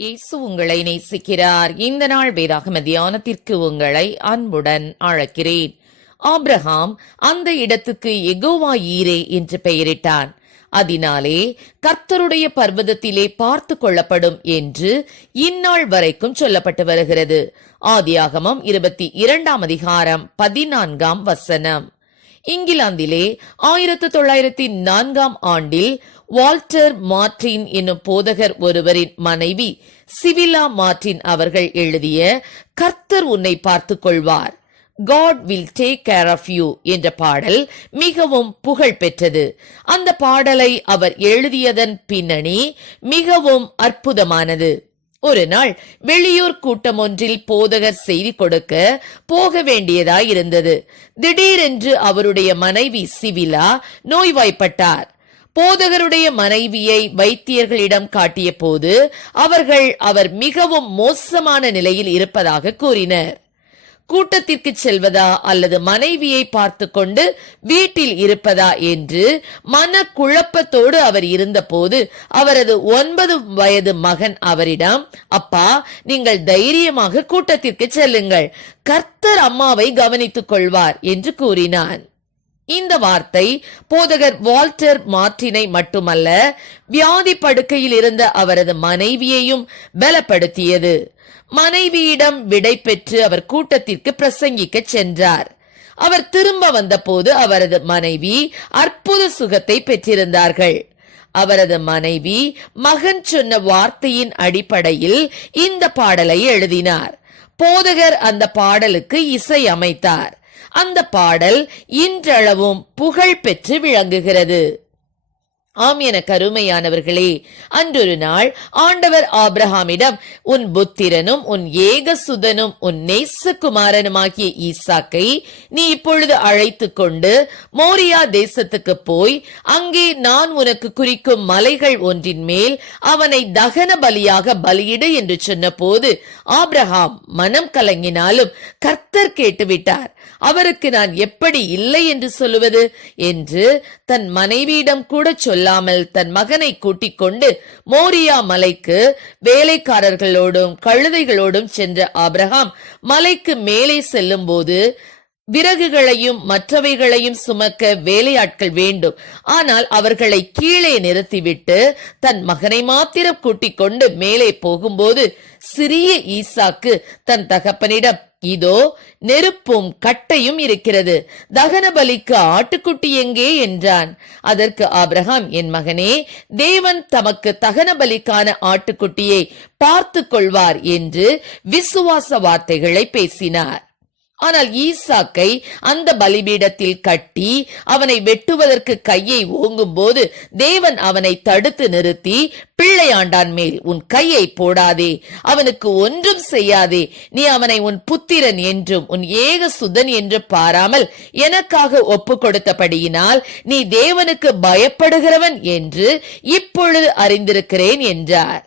இயேசு உங்களை நேசிக்கிறார். இந்த நாள் வேதாகம தியானத்திற்கு உங்களை அன்புடன் அழைக்கிறேன். ஆபிரகாம் அந்த இடத்துக்கு யெகோவா ஈரே என்று பெயரிட்டான். அதனாலே கர்த்தருடைய பர்வதத்திலே பார்த்து கொள்ளப்படும் என்று இந்நாள் வரைக்கும் சொல்லப்பட்டு வருகிறது. ஆதியாகமம் 22 அதிகாரம் 14 வசனம். இங்கிலாந்திலே 1904 ஆண்டில் வால்டர் மார்டின் என்னும் போதகர் ஒருவரின் மனைவி சிவிலா மார்டின் அவர்கள் எழுதிய கர்த்தர் உன்னை பார்த்துக் கொள்வார், God will take care of you என்ற பாடல் மிகவும் புகழ் பெற்றது. அந்த பாடலை அவர் எழுதியதன் பின்னணி மிகவும் அற்புதமானது. ஒரு நாள் வெளியூர் கூட்டம் ஒன்றில் போதகர் செய்தி கொடுக்க போக வேண்டியதாயிருந்தது. திடீரென்று அவருடைய மனைவி சிவிலா நோய்வாய்ப்பட்டார். போதகருடைய மனைவியை வைத்தியர்களிடம் காட்டிய போது அவர் மிகவும் மோசமான நிலையில் இருப்பதாக கூறினர். கூட்டத்திற்கு செல்வதா அல்லது மனைவியை பார்த்து கொண்டு வீட்டில் இருப்பதா என்று மன குழப்பத்தோடு அவர் இருந்தபோது அவரது 9 வயது மகன் அவரிடம், அப்பா, நீங்கள் தைரியமாக கூட்டத்திற்கு செல்லுங்கள், கர்த்தர் அம்மாவை கவனித்துக் கொள்வார் என்று கூறினான். இந்த வார்த்தை போதகர் வால்டர் மார்டினை மட்டுமல்ல, வியாதி படுக்கையில் இருந்த அவரது மனைவியையும் பலப்படுத்தியது. மனைவியிடம் விடை பெற்று அவர் கூட்டத்திற்கு பிரசங்கிக்க சென்றார். அவர் திரும்ப வந்தபோது அவரது மனைவி அற்புத சுகத்தை பெற்றிருந்தார்கள். அவரது மனைவி மகன் சொன்ன வார்த்தையின் அடிப்படையில் இந்த பாடலை எழுதினார். போதகர் அந்த பாடலுக்கு இசை அமைத்தார். அந்த பாடல் இன்றளவும் புகழ் பெற்று விளங்குகிறது. ஆம், என கருமையானவர்களே, அன்றொரு நாள் ஆண்டவர் ஆபிரகாமிடம், உன் புத்திரனும் உன் ஏகசுதனும் உன் நேசகுமாரனுமாகிய ஈசாக்கை நீ இப்பொழுது அழைத்து கொண்டு மோரியா தேசத்துக்கு போய் அங்கே நான் உனக்கு குறிக்கும் மலைகள் ஒன்றின் மேல் அவனை தகன பலியாக பலியிடு என்று சொன்ன போது ஆபிரகாம் மனம் கலங்கினாலும் கர்த்தர் கேட்டுவிட்டார். அவருக்கு நான் எப்படி இல்லை என்று சொல்லுவது என்று தன் மனைவியிடம் கூட சொல்லாமல் தன் மகனை கூட்டிக் கொண்டு மோரியா மலைக்கு வேலைக்காரர்களோடும் கழுதைகளோடும் சென்ற ஆபிரகாம் மலைக்கு மேலே செல்லும் போது விறகுகளையும் மற்றவைகளையும் சுமக்க வேலையாட்கள் வேண்டும். ஆனால் அவர்களை கீழே நிறுத்திவிட்டு தன் மகனை மாத்திரம் கூட்டிக் கொண்டு மேலே போகும்போது சிறிய ஈசாக்கு தன் தகப்பனிடம், இதோ நெருப்பும் கட்டையும் இருக்கிறது, தகன பலிக்கு ஆட்டுக்குட்டி எங்கே என்றான். அதற்கு ஆபிரகாம், என் மகனே, தேவன் தமக்கு தகன பலிக்கான ஆட்டுக்குட்டியை பார்த்து கொள்வார் என்று விசுவாச வார்த்தைகளை பேசினார். ஆனால் ஈசாக்கை அந்த பலிபீடத்தில் கட்டி அவனை வெட்டுவதற்கு கையை ஓங்கும் போது தேவன் அவனை தடுத்து நிறுத்தி, பிள்ளையாண்டான் மேல் உன் கையை போடாதே, அவனுக்கு ஒன்றும் செய்யாதே, நீ அவனை உன் புத்திரன் என்றும் உன் ஏகசுதன் என்று பாராமல் எனக்காக ஒப்பு கொடுத்தபடியினால் நீ தேவனுக்கு பயப்படுகிறவன் என்று இப்பொழுது அறிந்திருக்கிறேன் என்றார்.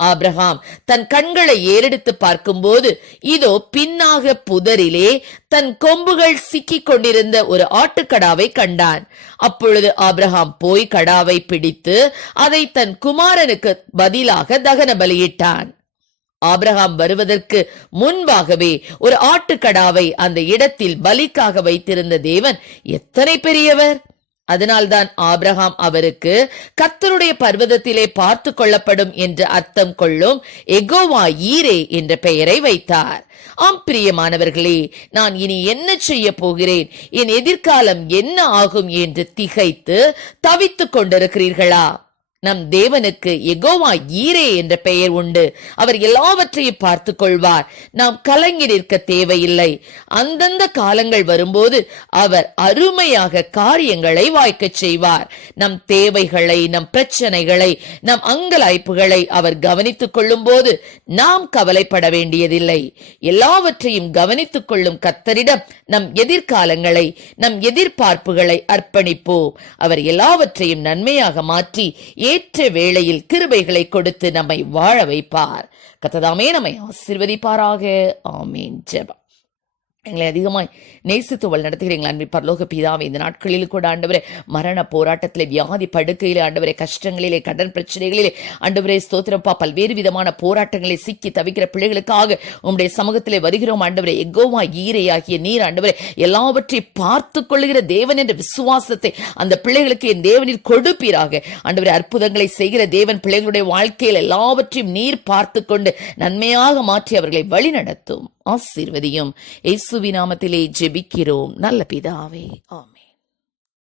ஆபிரகாம் தன் கண்களை ஏறெடுத்து பார்க்கும்போது இதோ பின்னாக புதரிலே தன் கொம்புகள் சிக்கிக் கொண்டிருந்த ஒரு ஆட்டுக்கடாவை கண்டான். அப்பொழுது ஆபிரகாம் போய் கடாவை பிடித்து அதை தன் குமாரனுக்கு பதிலாக தகன பலியிட்டான். ஆபிரகாம் வருவதற்கு முன்பாகவே ஒரு ஆட்டுக்கடாவை அந்த இடத்தில் பலிக்காக வைத்திருந்த தேவன் எத்தனை பெரியவர்! அதனால்தான் ஆபிரகாம் அவருக்கு கர்த்தருடைய பர்வதத்திலே பார்த்து கொள்ளப்படும் என்று அர்த்தம் கொள்ளும் யெகோவா ஈரே என்ற பெயரை வைத்தார். ஆம் பிரியமானவர்களே, நான் இனி என்ன செய்ய போகிறேன், என் எதிர்காலம் என்ன ஆகும் என்று திகைத்து தவித்துக் கொண்டிருக்கிறீர்களா? நம் தேவனுக்கு யெகோவா ஈரே என்ற பெயர் உண்டு. அவர் எல்லாவற்றையும் பார்த்து கொள்வார். நாம் கலங்கி நிற்க தேவையில்லை. அந்தந்த காலங்கள் வரும்போது அவர் அருமையாக காரியங்களை வாய்க்கச் செய்வார். நம் தேவைகளை, நம் பிரச்சனைகளை, நம் அங்கலாய்ப்புகளை அவர் கவனித்துக் கொள்ளும் போது நாம் கவலைப்பட வேண்டியதில்லை. எல்லாவற்றையும் கவனித்துக் கொள்ளும் கர்த்தரிடம் நம் எதிர்காலங்களை, நம் எதிர்பார்ப்புகளை அர்ப்பணிப்போம். அவர் எல்லாவற்றையும் நன்மையாக மாற்றி ஏற்ற வேளையில் கிருபைகளை கொடுத்து நம்மை வாழ வைப்பார். கர்த்தர் தாமே நம்மை ஆசீர்வதிப்பாராக. ஆமென். ஜெபம். எங்களை அதிகமாய் நேசித்து நடத்துகிறீங்களா அன்பின் பரலோக பிதாவே, இந்த நாட்களில் கூட ஆண்டவரே மரண போராட்டத்திலே, வியாதி படுக்கையிலே ஆண்டவரே, கஷ்டங்களிலே, கடன் பிரச்சனைகளிலே ஆண்டவரே ஸ்தோத்திரப்பா, பல்வேறு விதமான போராட்டங்களை சிக்கி தவிக்கிற பிள்ளைகளுக்காக உம்முடைய சமூகத்திலே வருகிறோம் ஆண்டவரே. எகோவா ஈரே ஆகிய நீர் ஆண்டவரே எல்லாவற்றையும் பார்த்து கொள்ளுகிற தேவன் என்ற விசுவாசத்தை அந்த பிள்ளைகளுக்கு என் தேவனில் கொடுப்பீராக ஆண்டவரே. அற்புதங்களை செய்கிற தேவன் பிள்ளைகளுடைய வாழ்க்கையில் எல்லாவற்றையும் நீர் பார்த்து கொண்டு நன்மையாக மாற்றி அவர்களை வழி நடத்தும், ஆசீர்வதியும். இயேசுவின் நாமத்திலே ஜெபிக்கிறோம் நல்ல பிதாவே, ஆமென்.